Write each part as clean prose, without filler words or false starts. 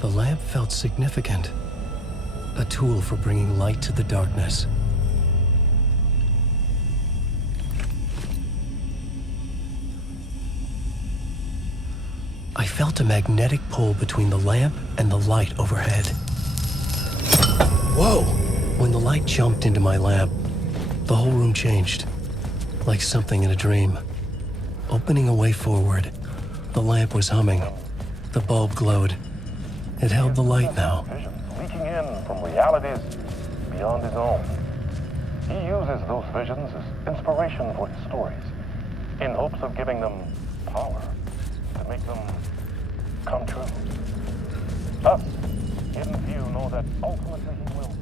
The lamp felt significant. A tool for bringing light to the darkness. I felt a magnetic pull between the lamp and the light overhead. Whoa! When the light jumped into my lamp, the whole room changed, like something in a dream. Opening a way forward, the lamp was humming. The bulb glowed. It held the light now. Leaking in from realities beyond his own. He uses those visions as inspiration for his stories, in hopes of giving them power to make them come true. Us, hidden few, know that ultimately he will.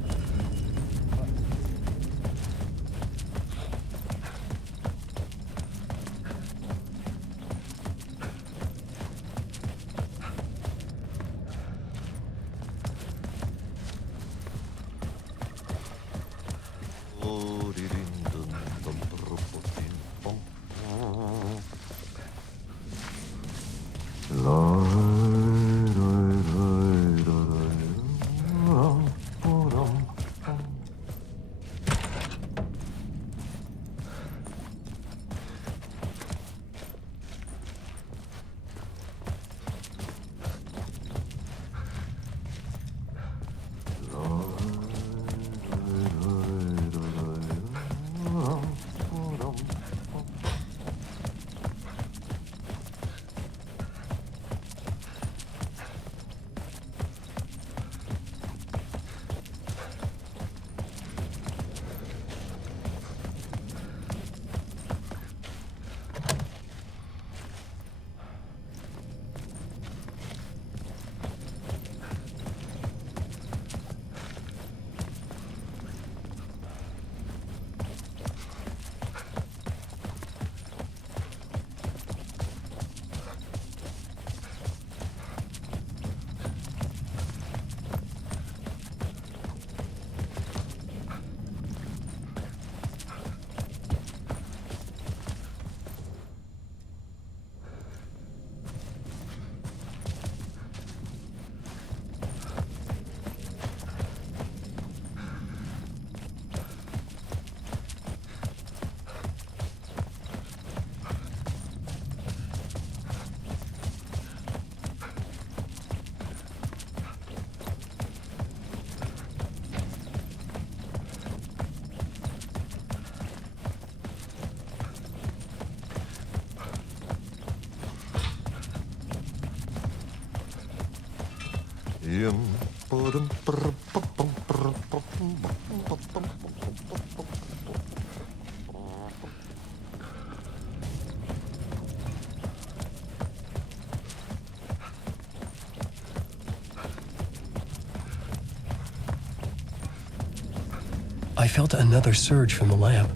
I felt another surge from the lamp.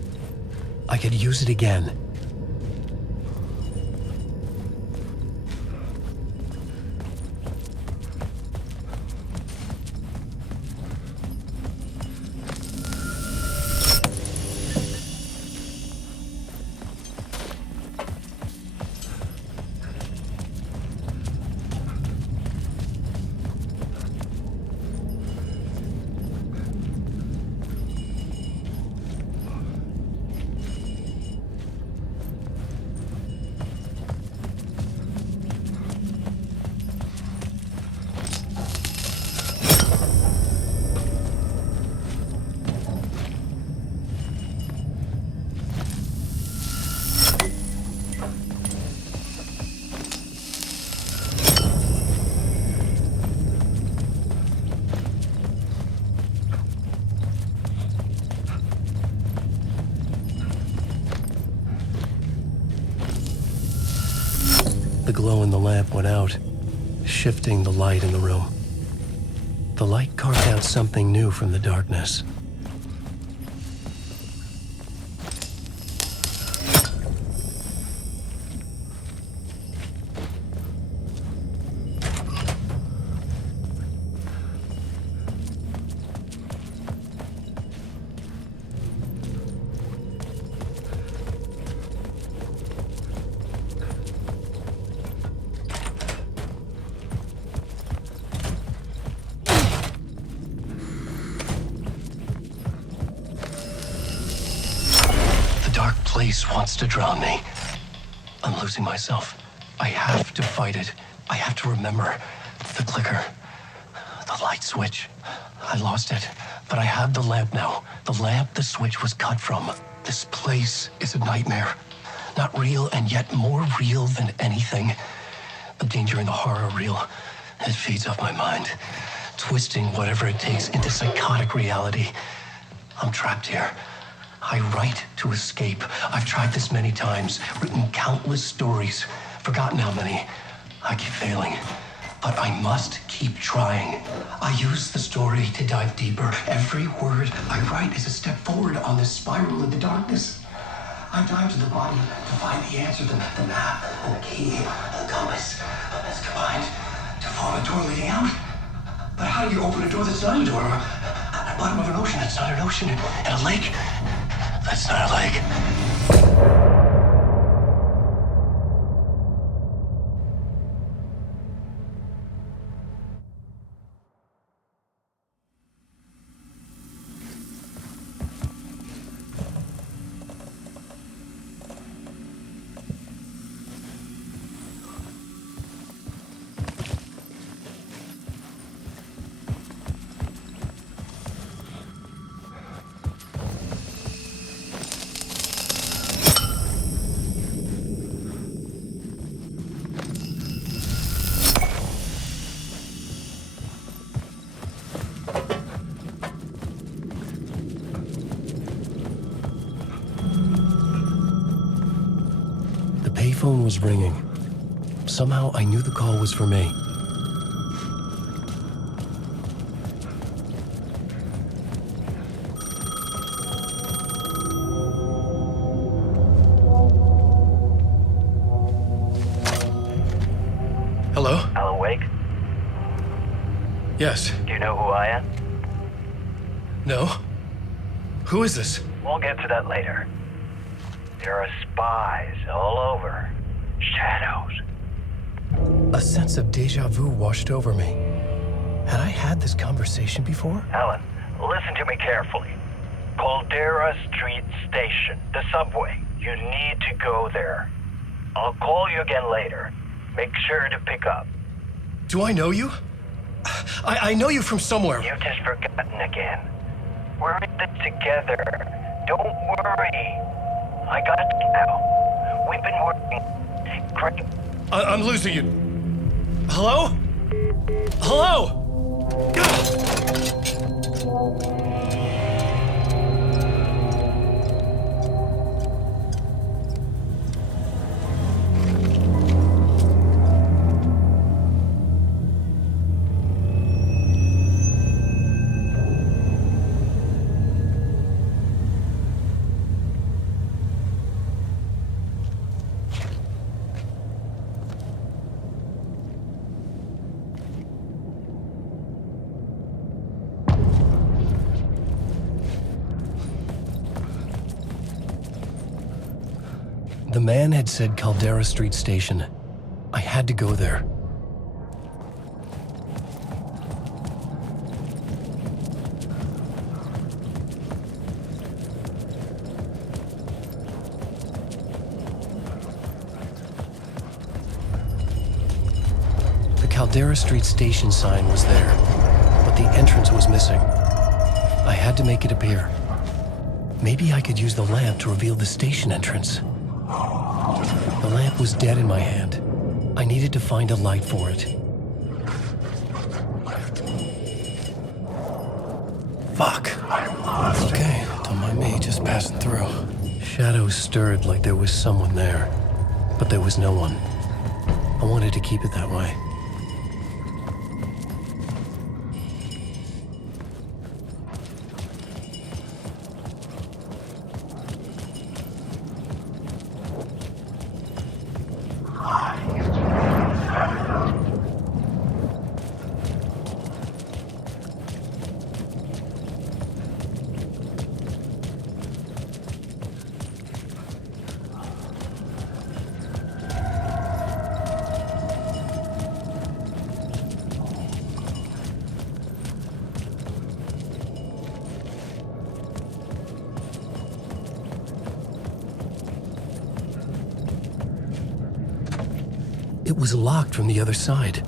I could use it again. The glow in the lamp went out, shifting the light in the room. The light carved out something new from the darkness. place wants to drown me. I'm losing myself. I have to fight it. I have to remember. The clicker. The light switch. I lost it. But I have the lamp now. The lamp the switch was cut from. This place is a nightmare. Not real, and yet more real than anything. The danger in the horror reel. It feeds off my mind. Twisting whatever it takes into psychotic reality. I'm trapped here. I write to escape. I've tried this many times, written countless stories, forgotten how many. I keep failing, but I must keep trying. I use the story to dive deeper. Every word I write is a step forward on this spiral in the darkness. I dive to the body to find the answer, the map, and the key, and the compass. It's combined to form a door leading out. But how do you open a door that's not a door? At the bottom of an ocean that's not an ocean, and a lake that's not a lake. The payphone was ringing. Somehow I knew the call was for me. Hello? Alan Wake? Yes. Do you know who I am? No? Who is this? We'll get to that later. There are spies all over. Shadows. A sense of deja vu washed over me. Had I had this conversation before? Alan, listen to me carefully. Caldera Street Station, the subway. You need to go there. I'll call you again later. Make sure to pick up. Do I know you? I know you from somewhere. You've just forgotten again. We're in this together. Don't worry. I got you now. We've been working. Great. I'm losing you. Hello? Hello? The man had said Caldera Street Station. I had to go there. The Caldera Street Station sign was there, but the entrance was missing. I had to make it appear. Maybe I could use the lamp to reveal the station entrance. The lamp was dead in my hand. I needed to find a light for it. Fuck. Okay, don't mind me, just passing through. Shadows stirred like there was someone there, but there was no one. I wanted to keep it that way. was locked from the other side.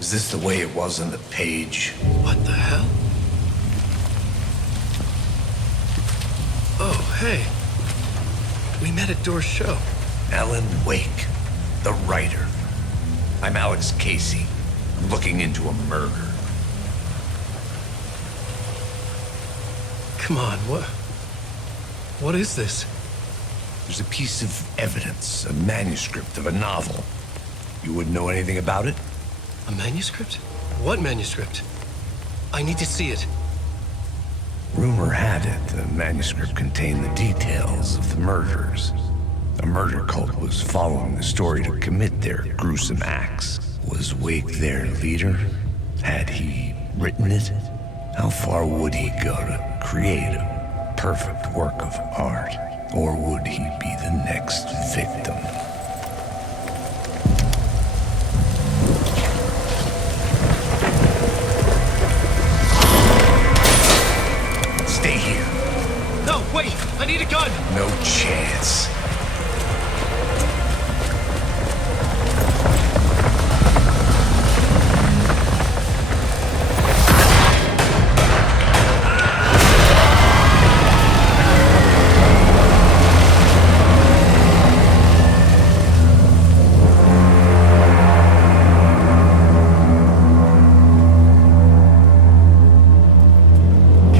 Is this the way it was on the page? What the hell? Oh, hey. We met at Door's show. Alan Wake, the writer. I'm Alex Casey. I'm looking into a murder. Come on, what is this? There's a piece of evidence, a manuscript of a novel. You wouldn't know anything about it? A manuscript? What manuscript? I need to see it. Rumor had it the manuscript contained the details of the murders. A murder cult was following the story to commit their gruesome acts. Was Wake their leader? Had he written it? How far would he go to create a perfect work of art? Or would he be the next victim? Stay here. No, wait! I need a gun! No chance.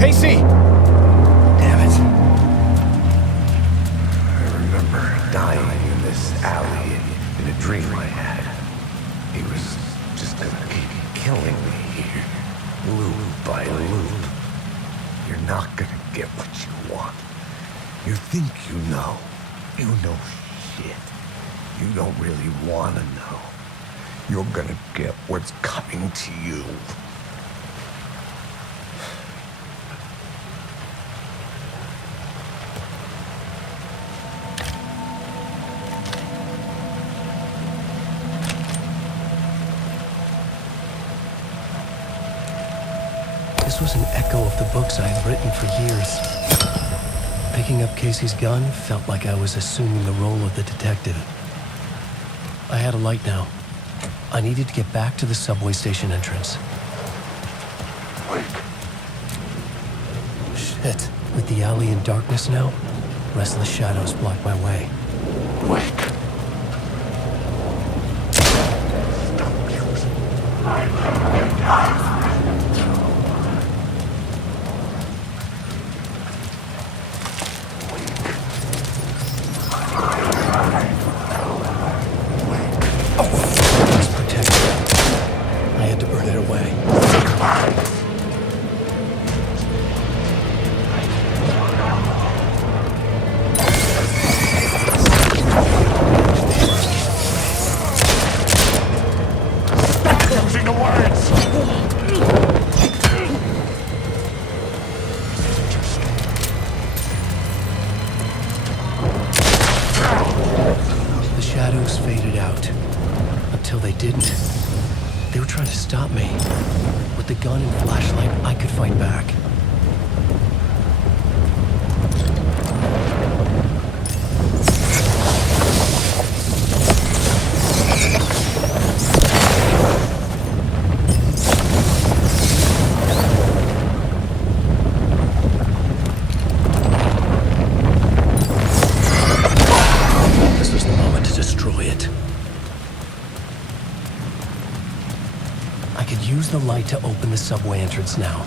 Casey! Damn it. I remember dying in this alley in a dream I had. He was just gonna keep killing me here, loop by loop. You're not gonna get what you want. You think you know. You know shit. You don't really wanna know. You're gonna get what's coming to you. This was an echo of the books I had written for years. Picking up Casey's gun felt like I was assuming the role of the detective. I had a light now. I needed to get back to the subway station entrance. Shit. With the alley in darkness now, restless shadows blocked my way. Faded out. Until they didn't. They were trying to stop me. With the gun and flashlight, I could fight back. This was the moment to destroy it. I could use the light to open the subway entrance now.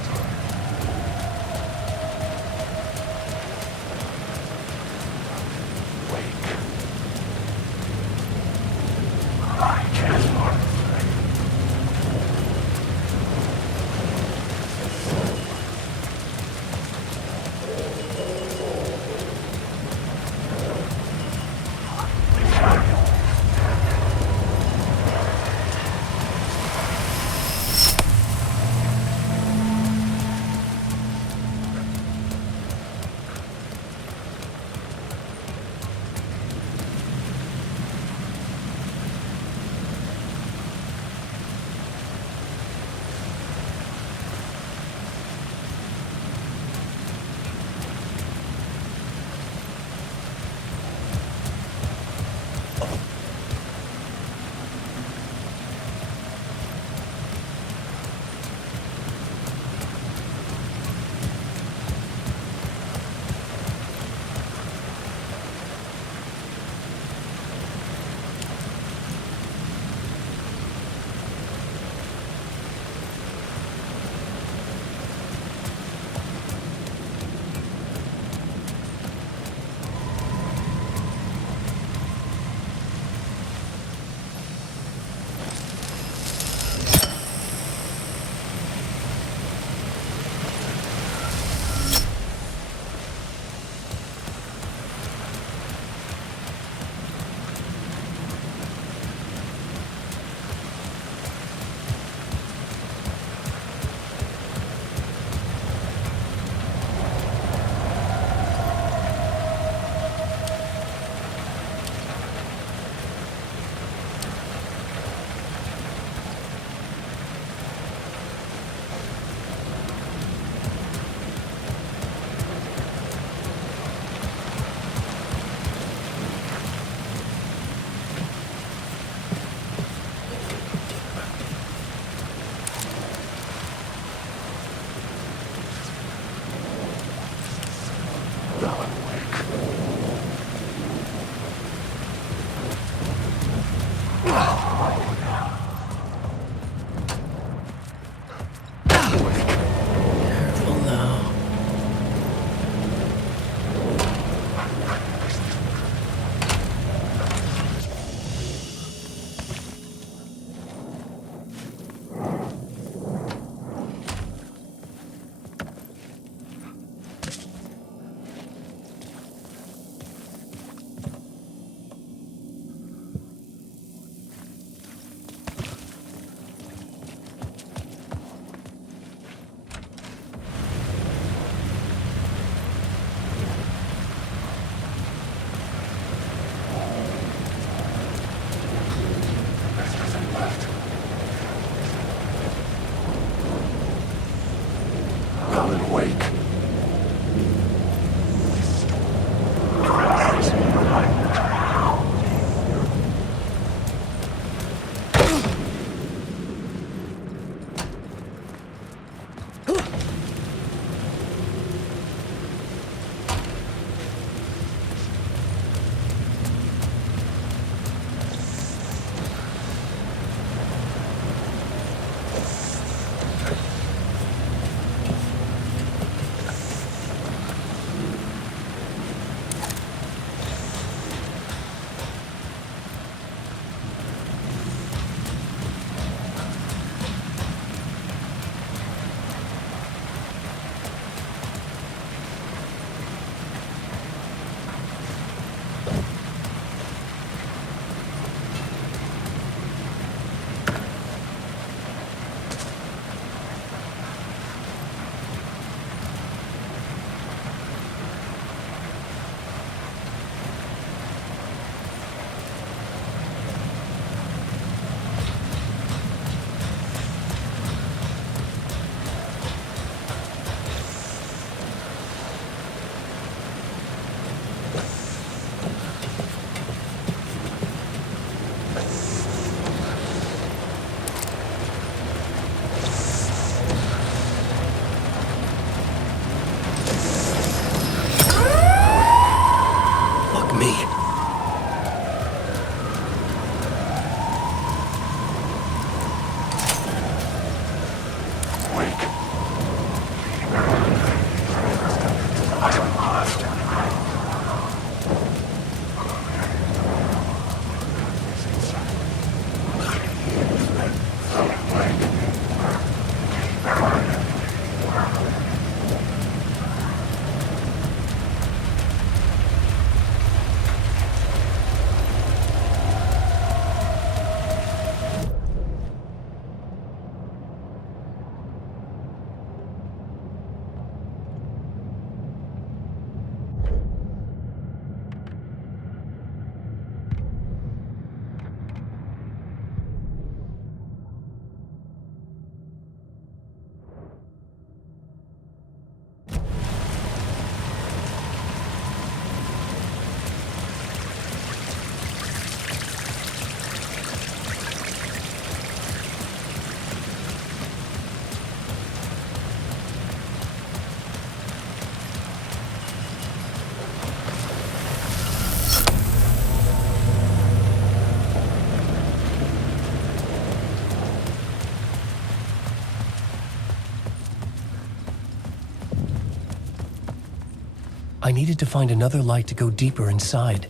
I needed to find another light to go deeper inside.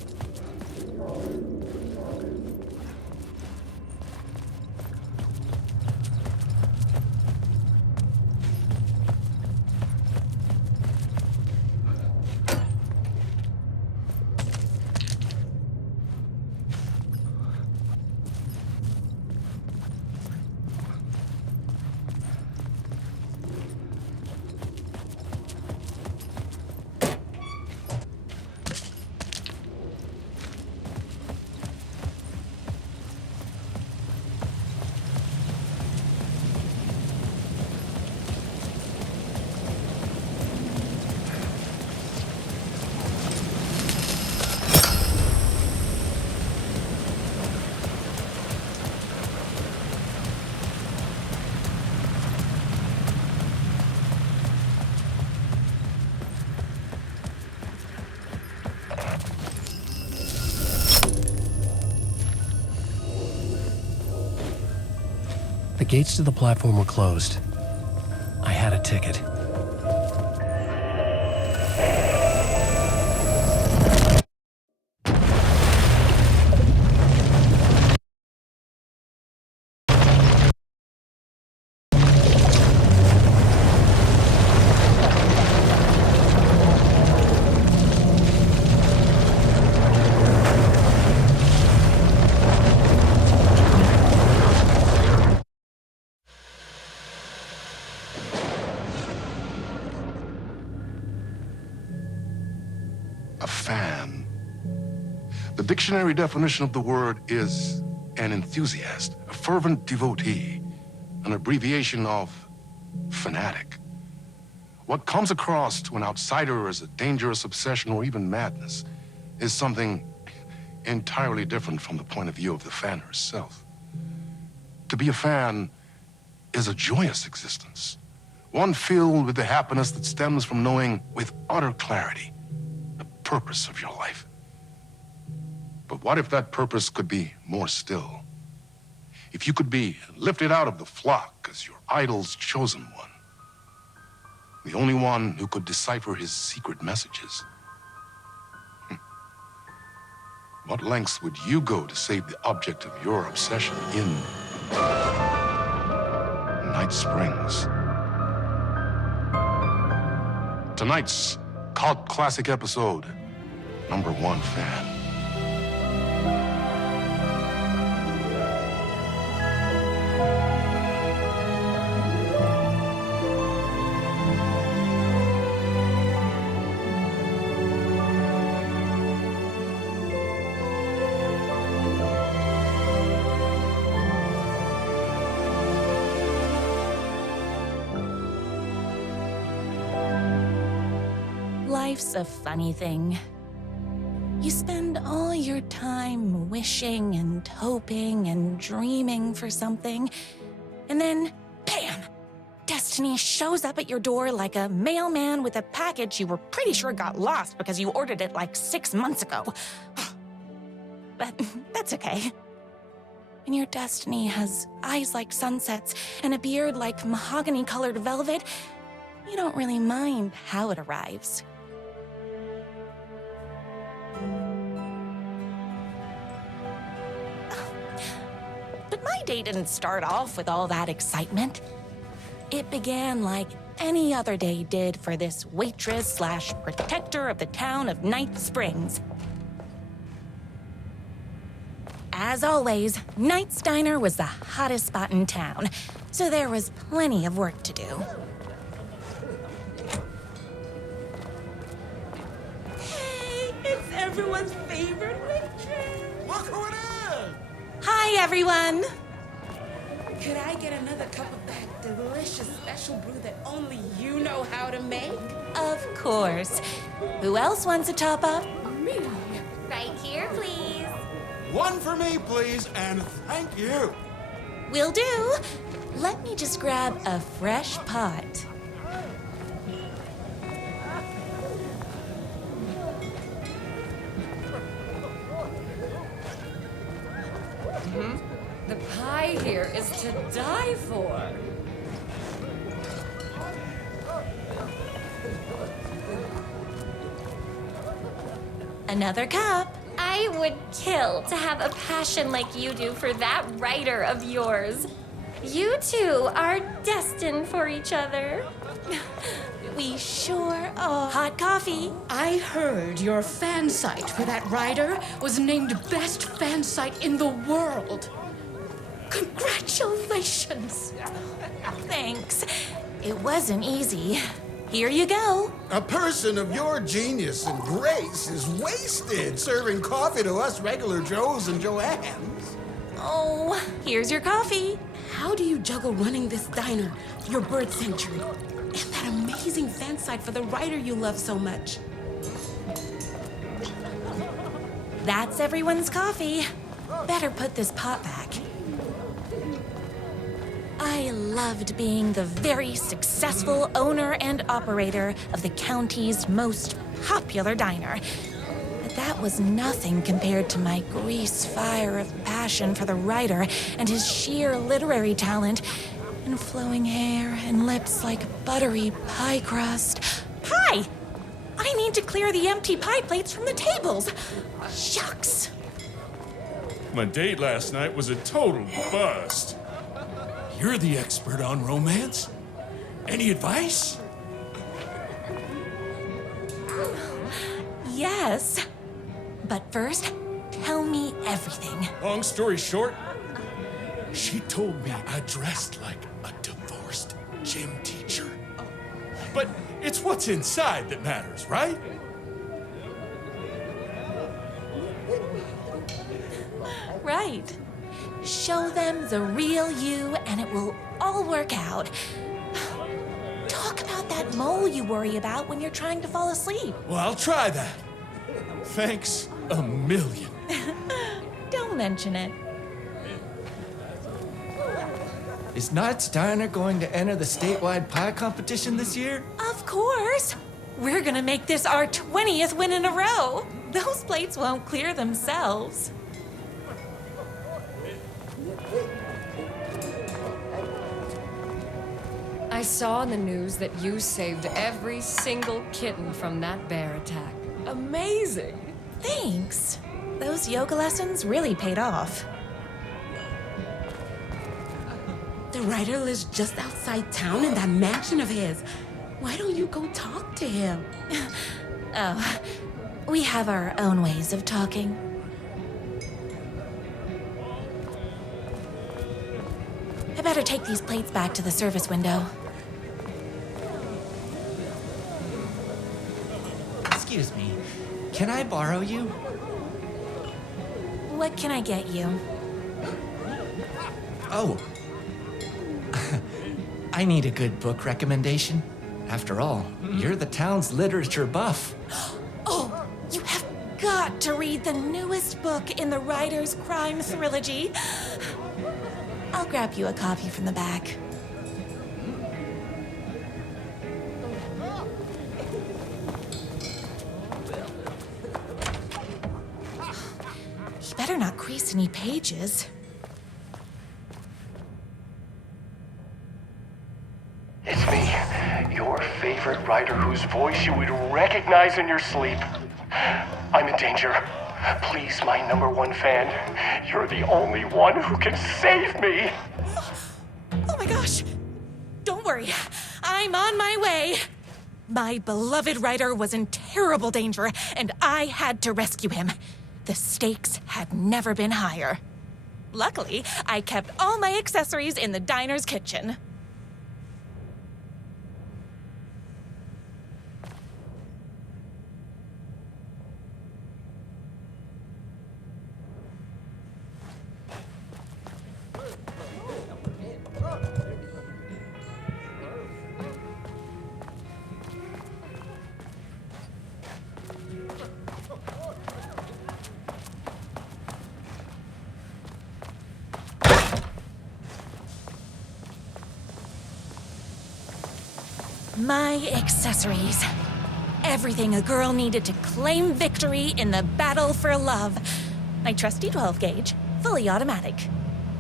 The gates to the platform were closed. I had a ticket. A fan. The dictionary definition of the word is an enthusiast, a fervent devotee, an abbreviation of fanatic. What comes across to an outsider as a dangerous obsession or even madness is something entirely different from the point of view of the fan herself. To be a fan is a joyous existence, one filled with the happiness that stems from knowing with utter clarity the purpose of your life. But what if that purpose could be more still? If you could be lifted out of the flock as your idol's chosen one, the only one who could decipher his secret messages. What lengths would you go to save the object of your obsession in Night Springs? Tonight's cult classic episode, #1 Fan. Life's a funny thing. You spend all your time wishing and hoping and dreaming for something, and then, bam! Destiny shows up at your door like a mailman with a package you were pretty sure got lost because you ordered it like 6 months ago. But that's okay. When your destiny has eyes like sunsets and a beard like mahogany-colored velvet, you don't really mind how it arrives. But my day didn't start off with all that excitement. It began like any other day did for this waitress/protector of the town of Night Springs. As always, Knight's Diner was the hottest spot in town, so there was plenty of work to do. Hey, it's everyone's favorite waitress. Look who it is! Hi, everyone! Could I get another cup of that delicious special brew that only you know how to make? Of course. Who else wants a top-up? Me. Right here, please. One for me, please, and thank you. Will do. Let me just grab a fresh pot. The pie here is to die for. Another cup. I would kill to have a passion like you do for that writer of yours. You two are destined for each other. We sure are. Hot coffee. I heard your fan site for that writer was named best fan site in the world. Congratulations. Thanks. It wasn't easy. Here you go. A person of your genius and grace is wasted serving coffee to us regular Joes and Joannes. Oh, here's your coffee. How do you juggle running this diner, your bird sanctuary, and that amazing fan site for the writer you love so much? That's everyone's coffee. Better put this pot back. I loved being the very successful owner and operator of the county's most popular diner. But that was nothing compared to my grease fire of passion for the writer and his sheer literary talent and flowing hair and lips like buttery pie crust. Pie! I need to clear the empty pie plates from the tables. Shucks. My date last night was a total bust. You're the expert on romance. Any advice? Yes. But first, tell me everything. Long story short, She told me I dressed like a divorced gym teacher. but it's what's inside that matters, right? Right. Show them the real you and it will all work out. Talk about that mole you worry about when you're trying to fall asleep. Well, I'll try that. Thanks a million. Don't mention it. Is Knight's Diner going to enter the statewide pie competition this year? Of course. We're gonna make this our 20th win in a row. Those plates won't clear themselves. I saw in the news that you saved every single kitten from that bear attack. Amazing! Thanks. Those yoga lessons really paid off. The writer lives just outside town in that mansion of his. Why don't you go talk to him? Oh, we have our own ways of talking. I better take these plates back to the service window. Excuse me, can I borrow you? What can I get you? Oh. I need a good book recommendation. After all, you're the town's literature buff. Oh, you have got to read the newest book in the writer's crime trilogy. I'll grab you a copy from the back. He better not crease any pages. It's me, your favorite writer whose voice you would recognize in your sleep. I'm in danger. Please, my #1 fan, you're the only one who can save me. Oh my gosh! Don't worry, I'm on my way. My beloved writer was in terrible danger, and I had to rescue him. The stakes had never been higher. Luckily, I kept all my accessories in the diner's kitchen. My accessories. Everything a girl needed to claim victory in the battle for love. My trusty 12 gauge, fully automatic.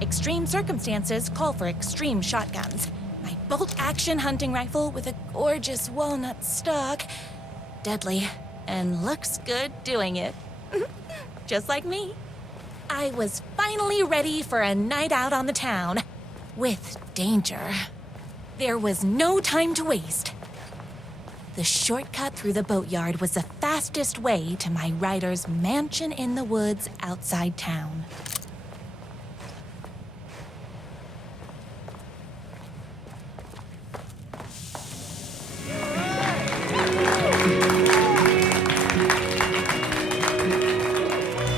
Extreme circumstances call for extreme shotguns. My bolt-action hunting rifle with a gorgeous walnut stock. Deadly, and looks good doing it. Just like me. I was finally ready for a night out on the town. With danger. There was no time to waste. The shortcut through the boatyard was the fastest way to my rider's mansion in the woods outside town.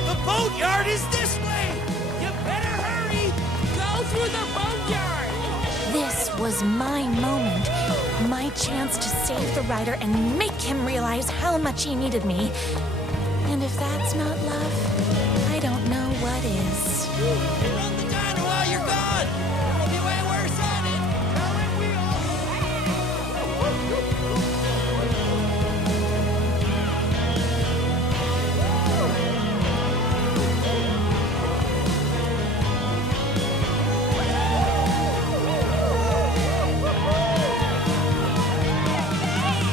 The boatyard is this way! You better hurry! Go through the boatyard! This was my moment. My chance to save the rider and make him realize how much he needed me. And if that's not love, I don't know what is. Run the diner while you're gone! It'll be way worse on it!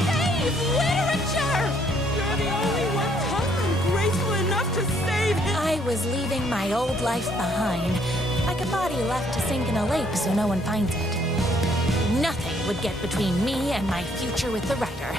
Save literature! You're the only one tough and graceful enough to save him. I was leaving my old life behind, like a body left to sink in a lake so no one finds it. Nothing would get between me and my future with the rider.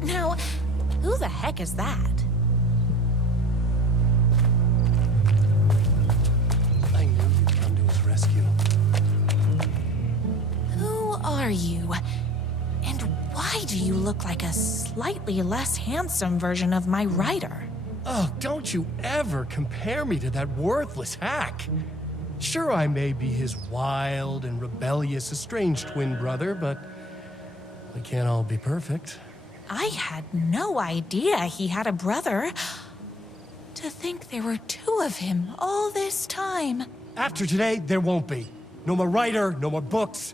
Now, who the heck is that? I knew you'd come to his rescue. Who are you? And why do you look like a slightly less handsome version of my rider? Oh, don't you ever compare me to that worthless hack. Sure, I may be his wild and rebellious estranged twin brother, but we can't all be perfect. I had no idea he had a brother. To think there were two of him all this time. After today, there won't be. No more writer, no more books,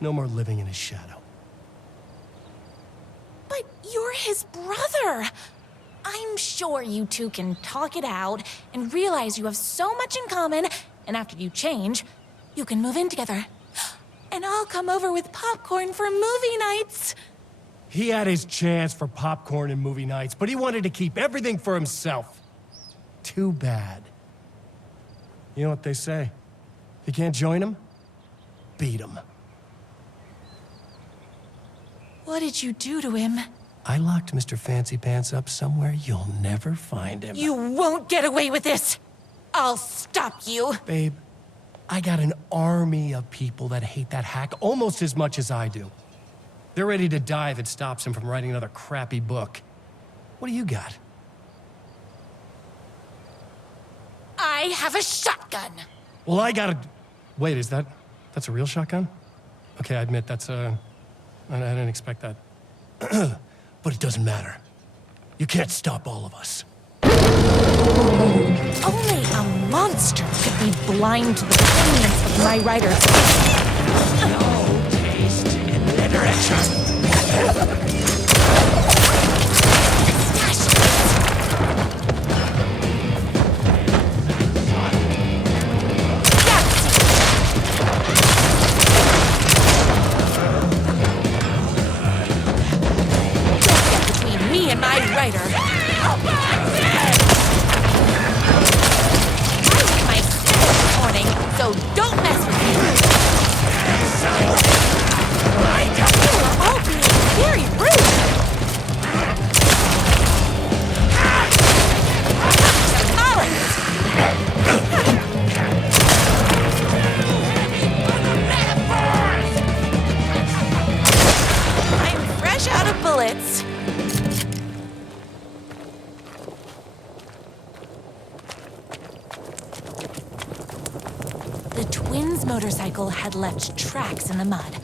no more living in his shadow. But you're his brother. I'm sure you two can talk it out and realize you have so much in common, and after you change, you can move in together. And I'll come over with popcorn for movie nights. He had his chance for popcorn and movie nights, but he wanted to keep everything for himself. Too bad. You know what they say? If you can't join him, beat him. What did you do to him? I locked Mr. Fancy Pants up somewhere you'll never find him. You won't get away with this. I'll stop you. Babe, I got an army of people that hate that hack almost as much as I do. They're ready to die if it stops him from writing another crappy book. What do you got? I have a shotgun. Well, I got a... Wait, that's a real shotgun? Okay, I admit, I didn't expect that. But it doesn't matter. You can't stop all of us. Only a monster could be blind to the brilliance of my rider's. No taste in literature. Between me and my rider. So don't mess with me. You are all being very rude. I'm fresh out of bullets. The twins' motorcycle had left tracks in the mud.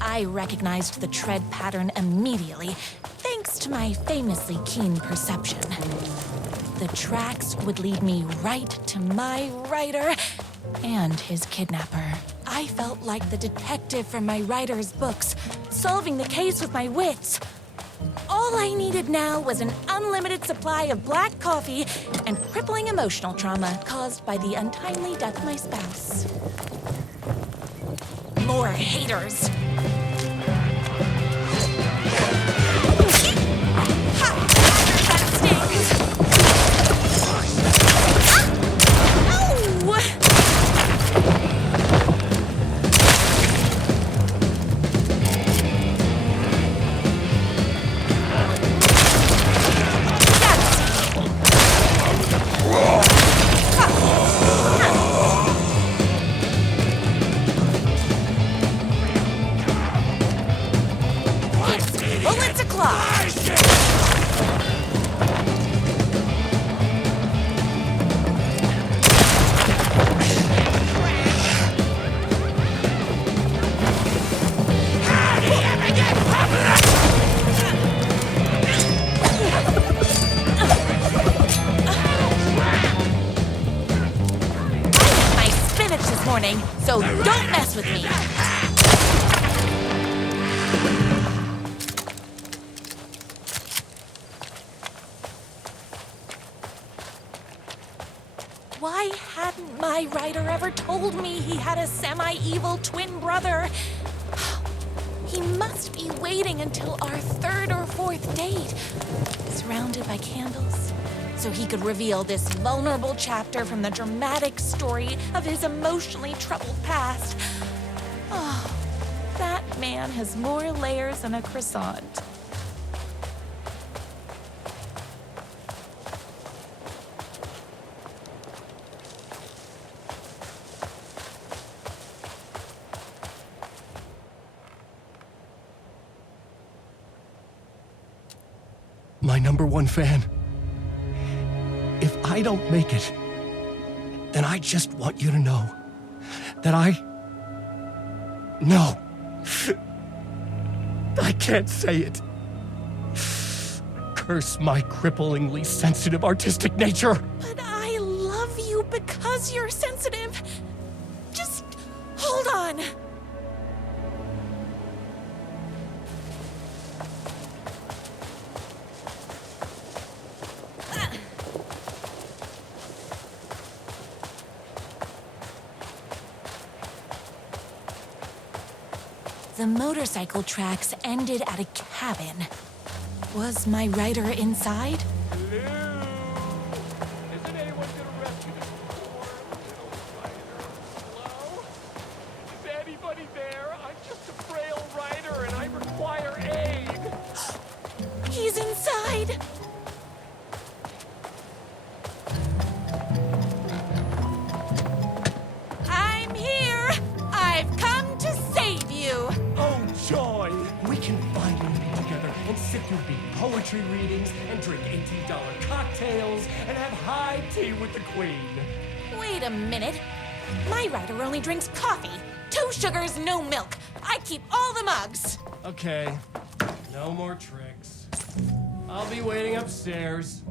I recognized the tread pattern immediately, thanks to my famously keen perception. the tracks would lead me right to my writer and his kidnapper. I felt like the detective from my writer's books, solving the case with my wits. All I needed now was an unlimited supply of black coffee and crippling emotional trauma caused by the untimely death of my spouse. More haters. That stings. So don't mess with me. Why hadn't my writer ever told me he had a semi-evil twin brother? He must be waiting until our third or fourth date, surrounded by candles, so he could reveal this vulnerable chapter from the dramatic story of his emotionally troubled past. Oh, that man has more layers than a croissant. My #1 fan. If I don't make it, then I just want you to know that No. I can't say it. Curse my cripplingly sensitive artistic nature. But I love you because you're sensitive. Just hold on. The motorcycle tracks ended at a cabin. Was my writer inside? Hello? Isn't anyone gonna rescue this poor little writer? Hello? Is anybody there? I'm just a frail writer and I require aid. He's inside. I'm here. I've come to save you. Oh, joy! We can finally be together and sit through big poetry readings and drink $18 cocktails and have high tea with the queen. Wait a minute. My writer only drinks coffee. 2 sugars, no milk. I keep all the mugs. Okay, no more tricks. I'll be waiting upstairs.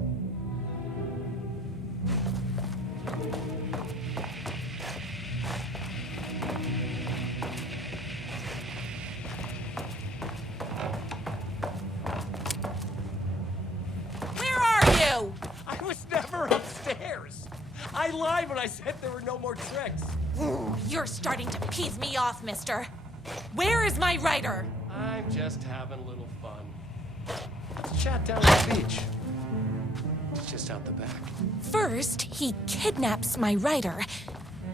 I was never upstairs. I lied when I said there were no more tricks. Ooh, you're starting to piss me off, mister. Where is my writer? I'm just having a little fun. Let's chat down at the beach. It's just out the back. First, he kidnaps my writer.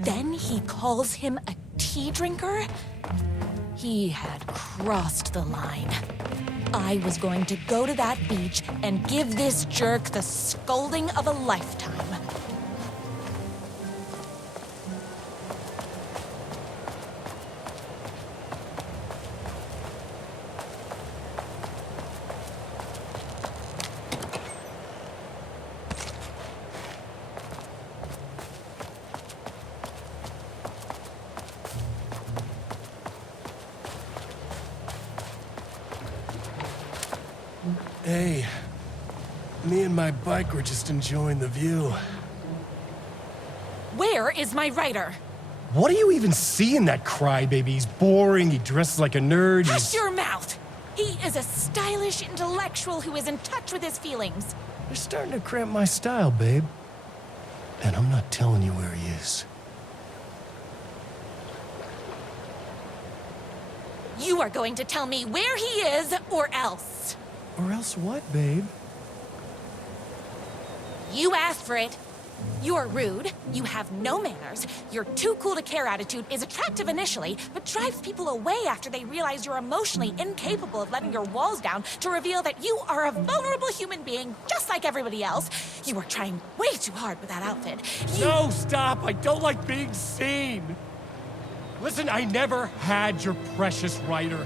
Then he calls him a tea drinker. He had crossed the line. I was going to go to that beach and give this jerk the scolding of a lifetime. Hey, Me and my bike were just enjoying the view. Where is my writer? What do you even see in that crybaby? He's boring, he dresses like a nerd, Hush your mouth! He is a stylish intellectual who is in touch with his feelings. You're starting to cramp my style, babe. And I'm not telling you where he is. You are going to tell me where he is, or else. Or else what, babe? You asked for it. You're rude, you have no manners, your too cool to care attitude is attractive initially, but drives people away after they realize you're emotionally incapable of letting your walls down to reveal that you are a vulnerable human being just like everybody else. You are trying way too hard with that outfit. No, stop! I don't like being seen! Listen, I never had your precious writer.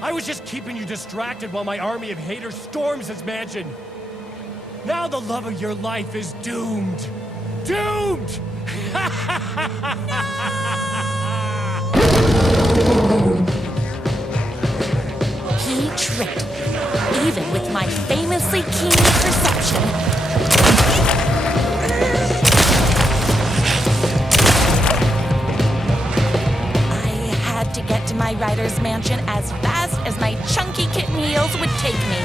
I was just keeping you distracted while my army of haters storms his mansion. Now the love of your life is doomed. Doomed! He tricked me, even with my famously keen perception. I had to get to my writer's mansion as fast as my chunky kitten heels would take me.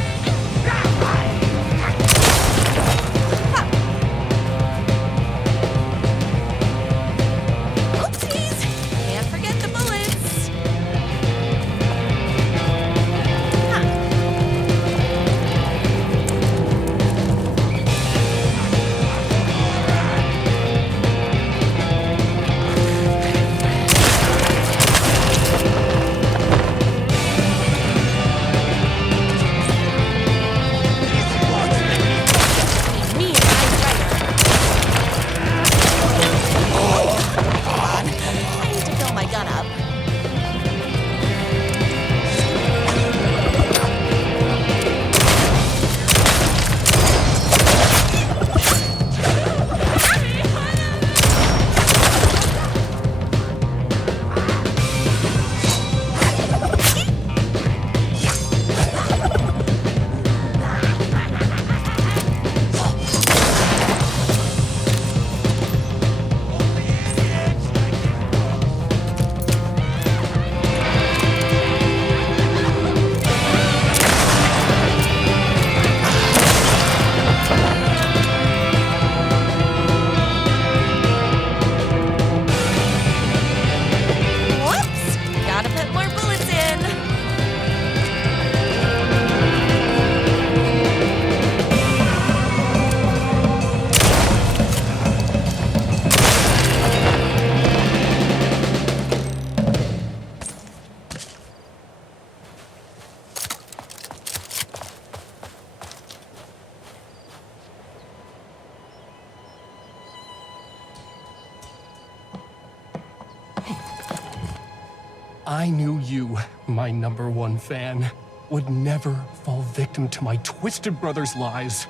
I knew you, my #1 fan, would never fall victim to my twisted brother's lies.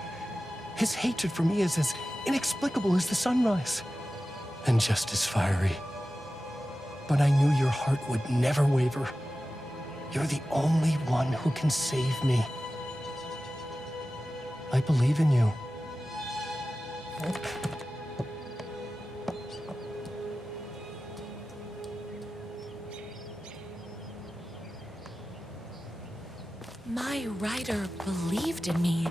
His hatred for me is as inexplicable as the sunrise, and just as fiery. But I knew your heart would never waver. You're the only one who can save me. I believe in you. My writer believed in me.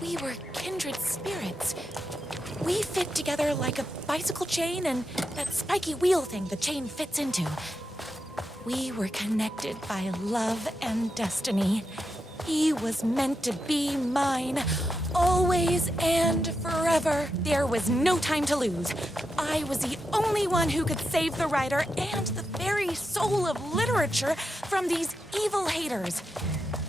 We were kindred spirits. We fit together like a bicycle chain and that spiky wheel thing the chain fits into. We were connected by love and destiny. He was meant to be mine, always and forever. There was no time to lose. I was the only one who could save the writer and the very soul of literature from these evil haters.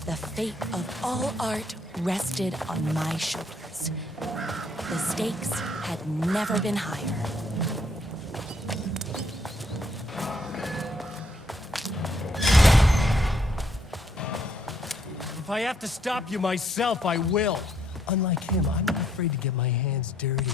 The fate of all art rested on my shoulders. The stakes had never been higher. If I have to stop you myself, I will. Unlike him, I'm not afraid to get my hands dirty.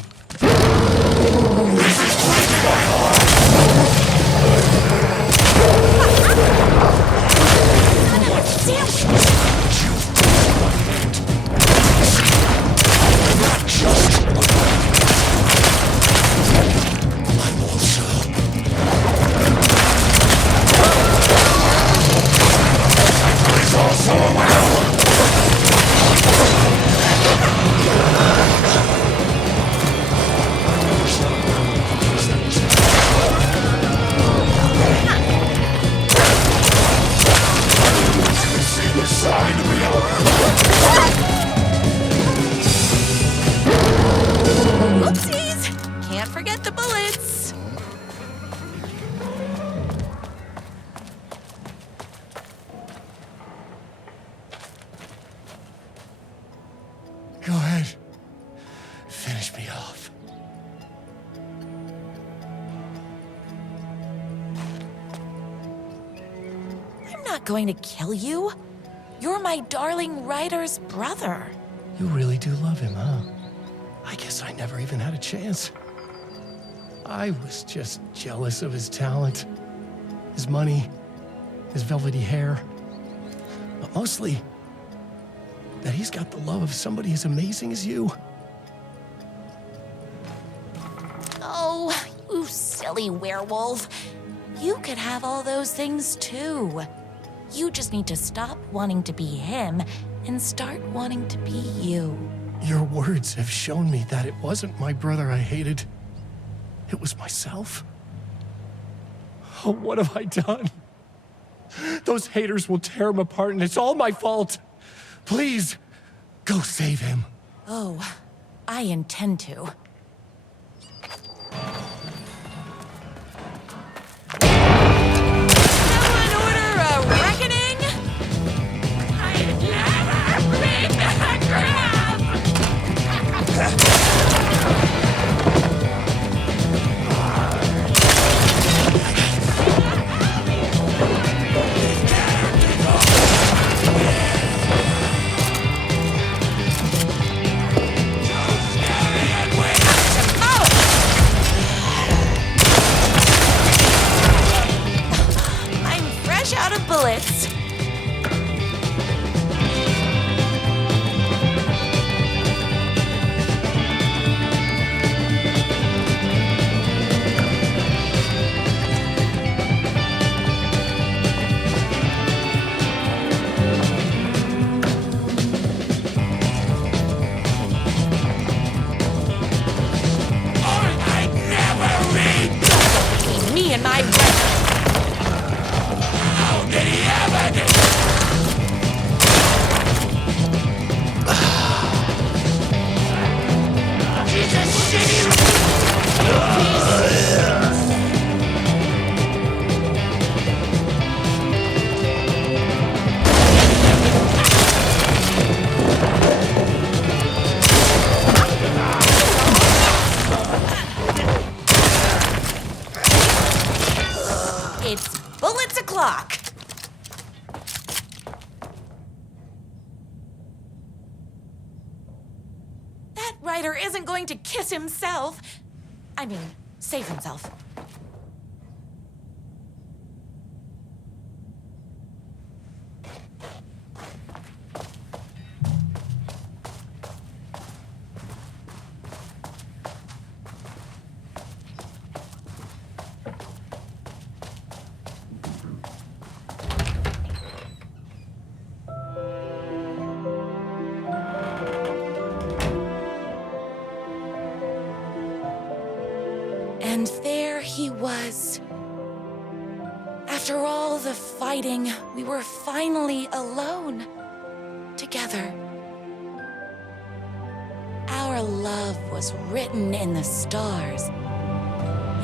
not going to kill you. You're my darling writer's brother. You really do love him, huh? I guess I never even had a chance. I was just jealous of his talent, his money, his velvety hair. But mostly, that he's got the love of somebody as amazing as you. Oh, you silly werewolf. You could have all those things too. You just need to stop wanting to be him and start wanting to be you. Your words have shown me that it wasn't my brother I hated. It was myself. Oh, what have I done? Those haters will tear him apart, and it's all my fault. Please, go save him. Oh, I intend to. Someone order a reckoning? I never read the crap! Out of bullets. I never read. Me and my weapon. Did he ever do? He's a shitty. It's bullets o'clock. Ryder isn't going to kiss himself. I mean, save himself. And there he was. After all the fighting, we were finally alone, together. Our love was written in the stars.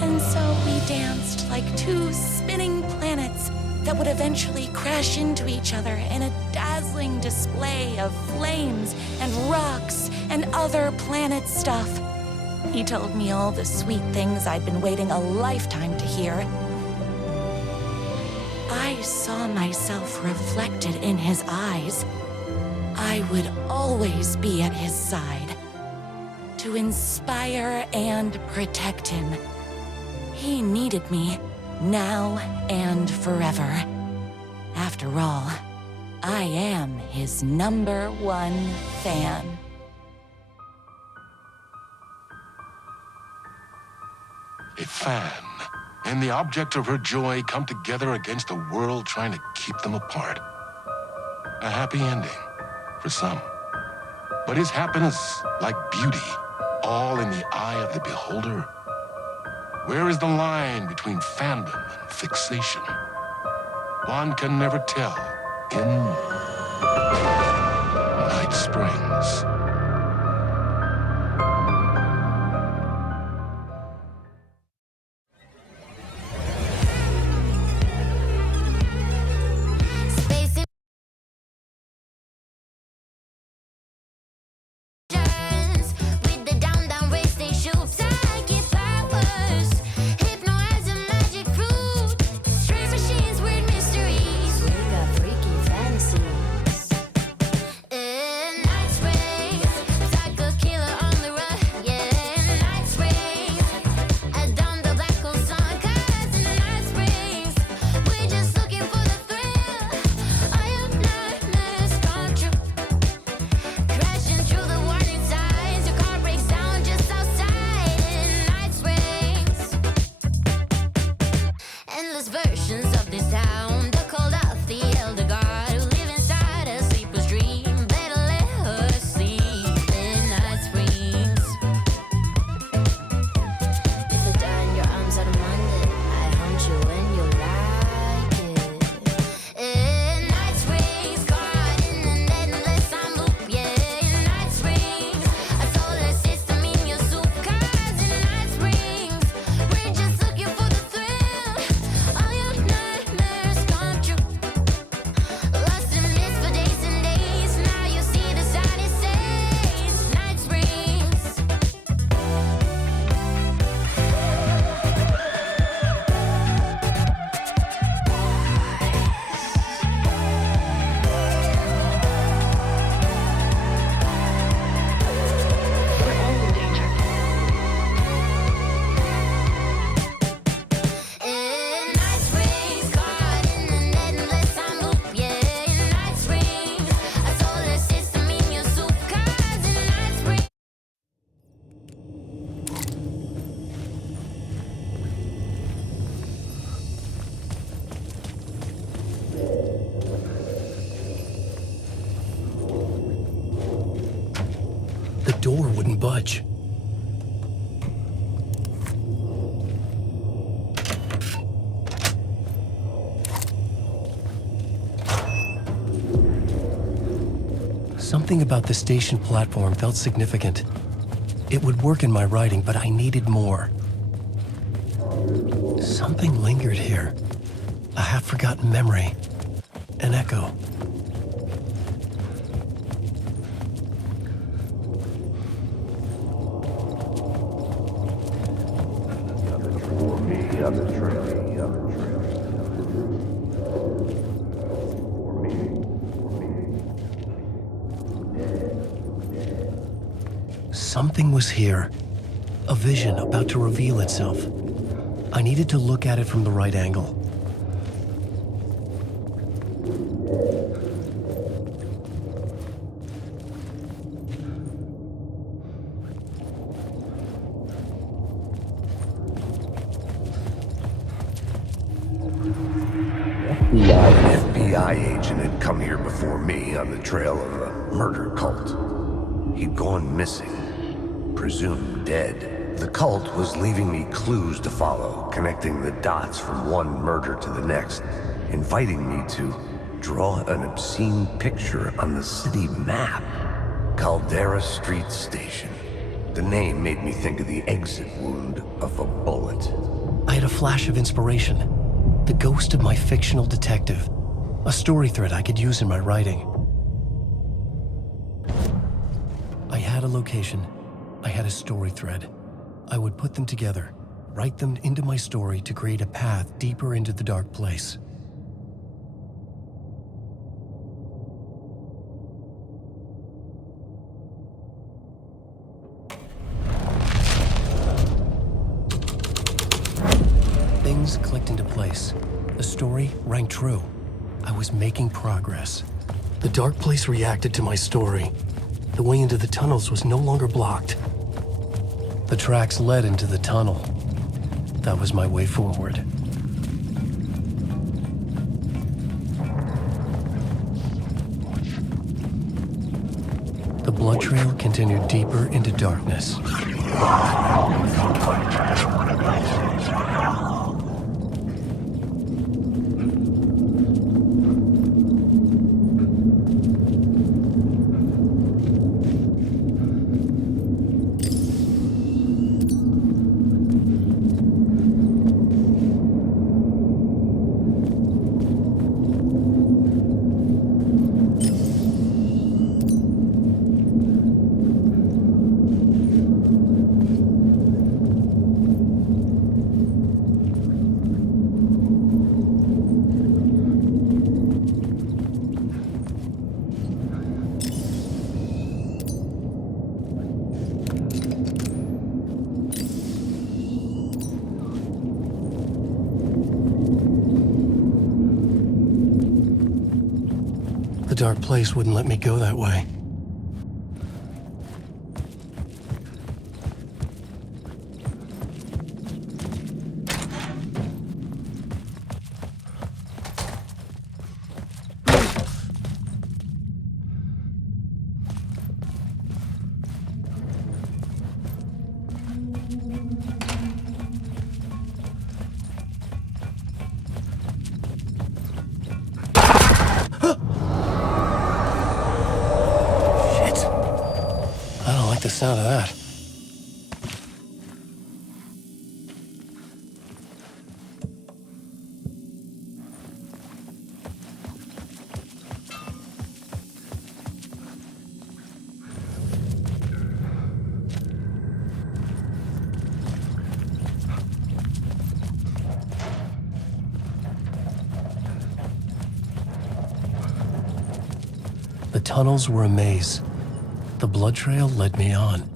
And so we danced like two spinning planets that would eventually crash into each other in a dazzling display of flames and rocks and other planet stuff. He told me all the sweet things I'd been waiting a lifetime to hear. I saw myself reflected in his eyes. I would always be at his side, to inspire and protect him. He needed me, now and forever. After all, I am his #1 fan. A fan and the object of her joy come together against a world trying to keep them apart. A happy ending for some. But is happiness, like beauty, all in the eye of the beholder? Where is the line between fandom and fixation? One can never tell in Night Springs. Mysteries. We got door wouldn't budge. Something about the station platform felt significant. It would work in my writing, but I needed more. Something lingered here. A half-forgotten memory. An echo. Something was here. A vision about to reveal itself. I needed to look at it from the right angle. An FBI agent had come here before me on the trail of a murder cult. He'd gone missing, presumed dead. The cult was leaving me clues to follow, connecting the dots from one murder to the next, inviting me to draw an obscene picture on the city map. Caldera Street Station. The name made me think of the exit wound of a bullet. I had a flash of inspiration. The ghost of my fictional detective. A story thread I could use in my writing. I had a location. I had a story thread. I would put them together, write them into my story to create a path deeper into the dark place. Things clicked into place. The story rang true. I was making progress. The dark place reacted to my story. The way into the tunnels was no longer blocked. The tracks led into the tunnel. That was my way forward. The blood trail continued deeper into darkness. The dark place wouldn't let me go that way. The sound of that. The tunnels were a maze. The blood trail led me on.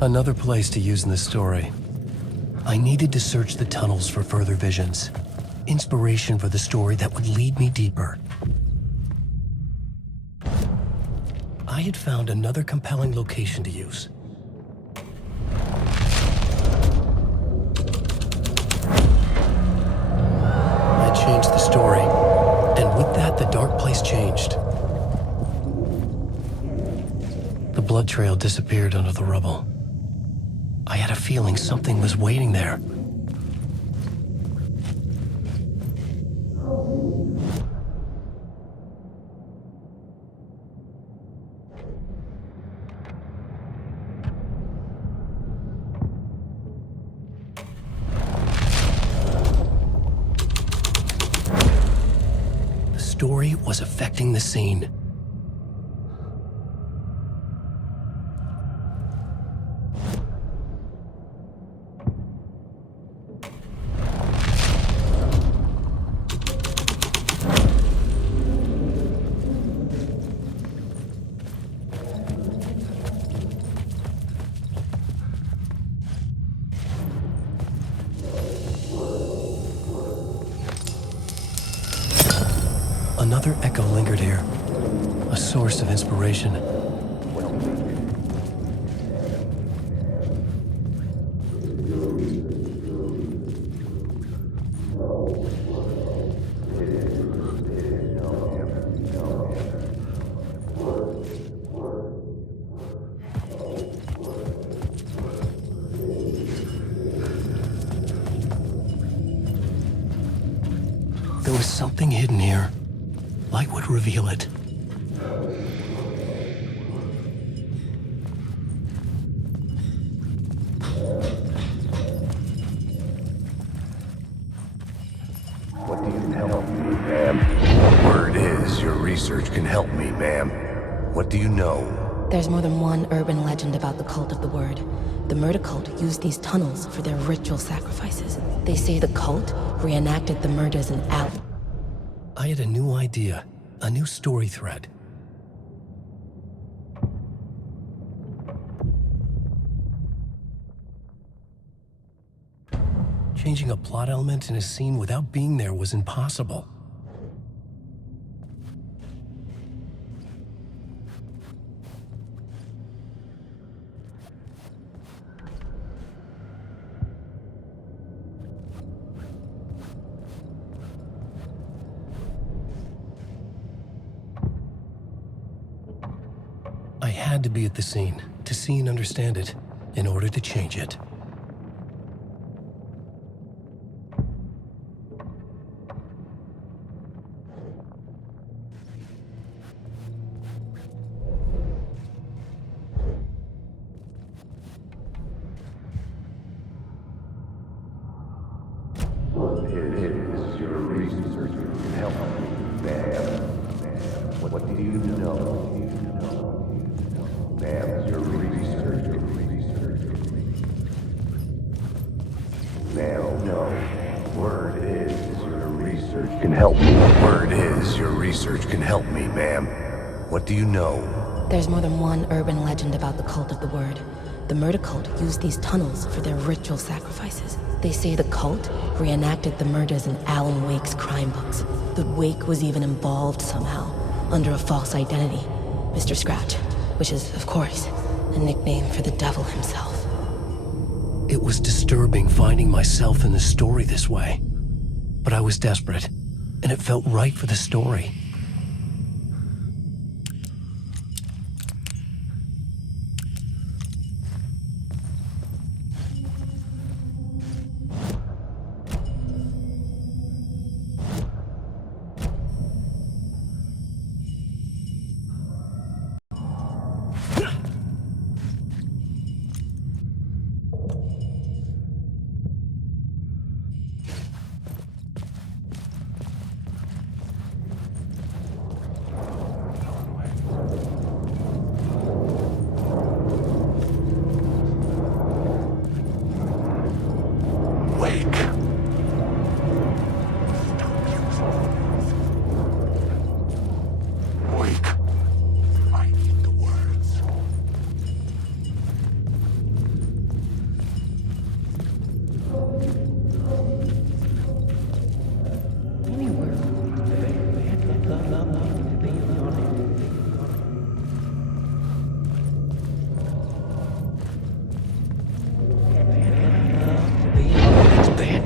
Another place to use in the story. I needed to search the tunnels for further visions. Inspiration for the story that would lead me deeper. I had found another compelling location to use. I changed the story, and with that, the dark place changed. The blood trail disappeared under the rubble. I had a feeling something was waiting there. The story was affecting the scene. Another echo lingered here, a source of inspiration. There was something hidden here. Light would reveal it. What do you help me, ma'am? Word is, your research can help me, ma'am. What do you know? There's more than one urban legend about the cult of the Word. The murder cult used these tunnels for their ritual sacrifices. They say the cult reenacted the murders in Al. I had a new idea, a new story thread. Changing a plot element in a scene without being there was impossible. I had to be at the scene, to see and understand it, in order to change it. What do you know? Ma'am, your research. Ma'am, no. Word is your research can help me. Word is your research can help me, ma'am. What do you know? There's more than one urban legend about the cult of the Word. The murder cult used these tunnels for their ritual sacrifices. They say the cult reenacted the murders in Alan Wake's crime books. The Wake was even involved somehow, under a false identity, Mr. Scratch, which is, of course, a nickname for the devil himself. It was disturbing finding myself in the story this way. But I was desperate, and it felt right for the story.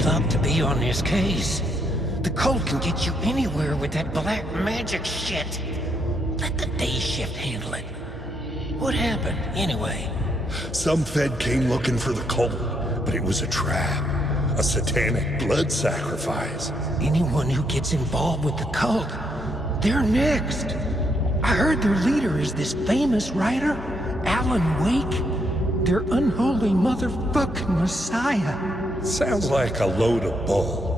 pumped up to be on this case. The cult can get you anywhere with that black magic shit. Let the day shift handle it. What happened, anyway? Some Fed came looking for the cult, but it was a trap. A satanic blood sacrifice. Anyone who gets involved with the cult, they're next. I heard their leader is this famous writer, Alan Wake. Their unholy motherfucking messiah. Sounds like a load of bull.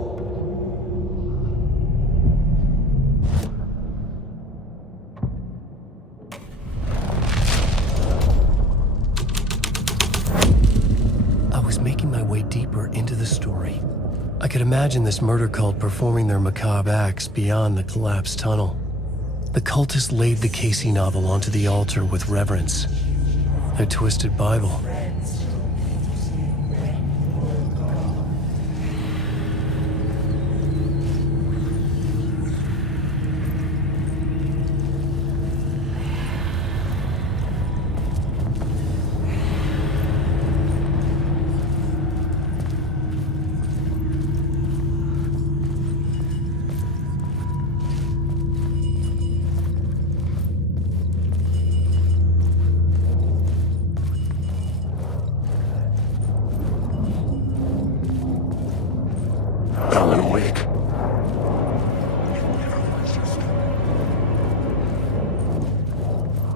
I was making my way deeper into the story. I could imagine this murder cult performing their macabre acts beyond the collapsed tunnel. The cultists laid the Casey novel onto the altar with reverence. Their twisted Bible. Alan Wake.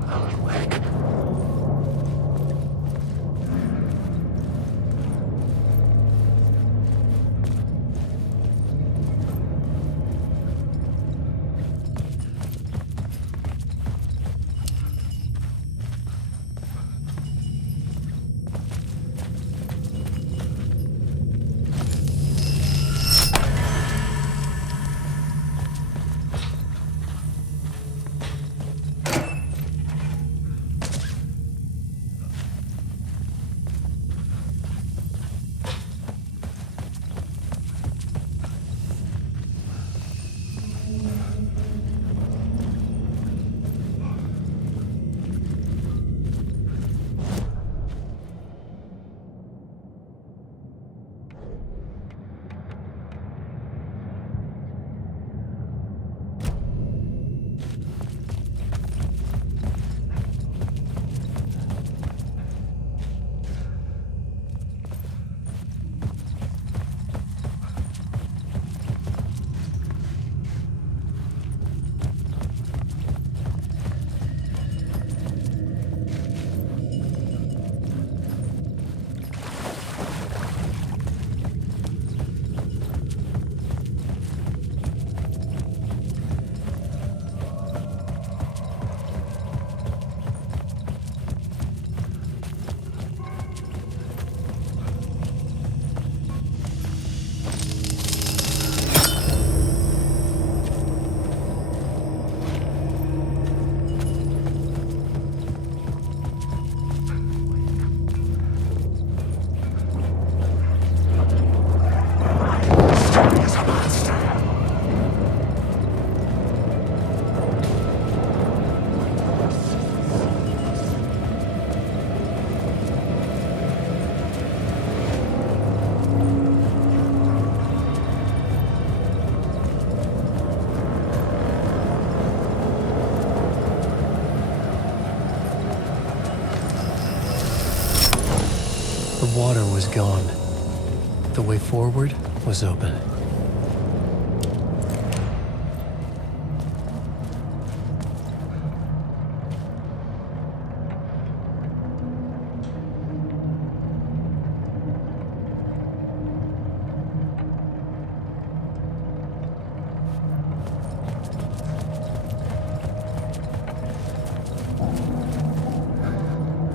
Alan Wake. The water was gone. The way forward was open.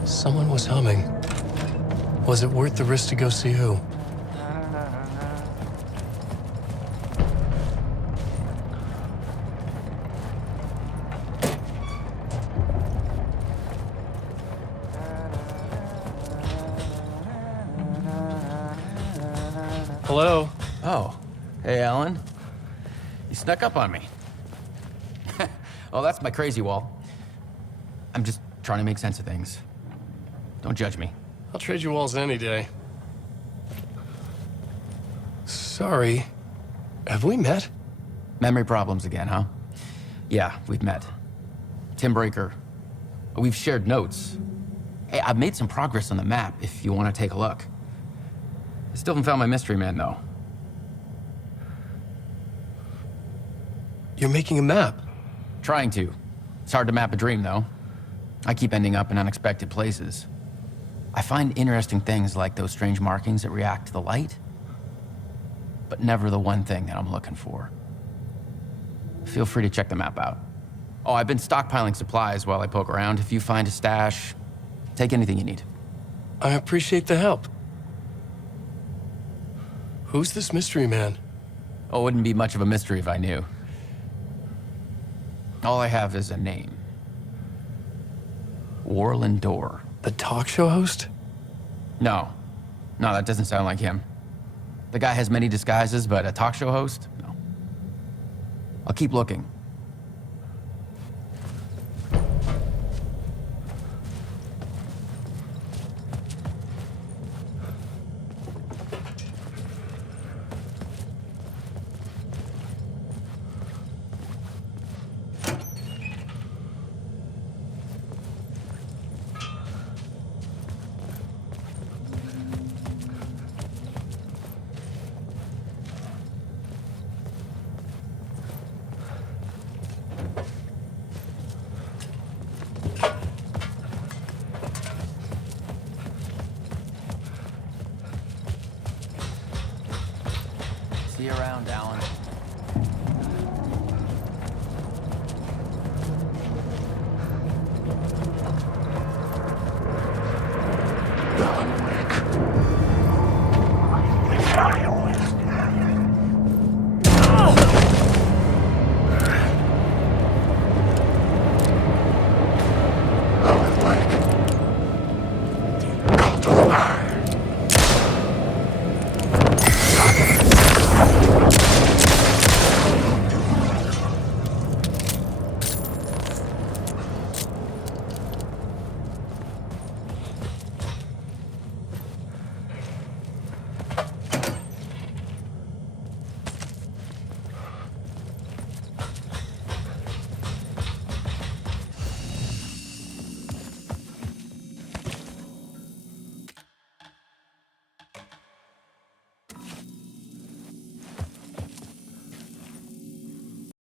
Someone was humming. Was it worth the risk to go see who? Hello? Oh. Hey, Alan. You snuck up on me. Oh, that's my crazy wall. I'm just trying to make sense of things. Don't judge me. I'll trade you walls any day. Sorry. Have we met? Memory problems again, huh? Yeah, we've met. Tim Breaker. We've shared notes. Hey, I've made some progress on the map if you want to take a look. I still haven't found my mystery man, though. You're making a map? Trying to. It's hard to map a dream, though. I keep ending up in unexpected places. I find interesting things like those strange markings that react to the light, but never the one thing that I'm looking for. Feel free to check the map out. Oh, I've been stockpiling supplies while I poke around. If you find a stash, take anything you need. I appreciate the help. Who's this mystery man? Oh, it wouldn't be much of a mystery if I knew. All I have is a name. Warland Dorr. The talk show host? No, that doesn't sound like him. The guy has many disguises, but a talk show host? No. I'll keep looking. See you around, Alan.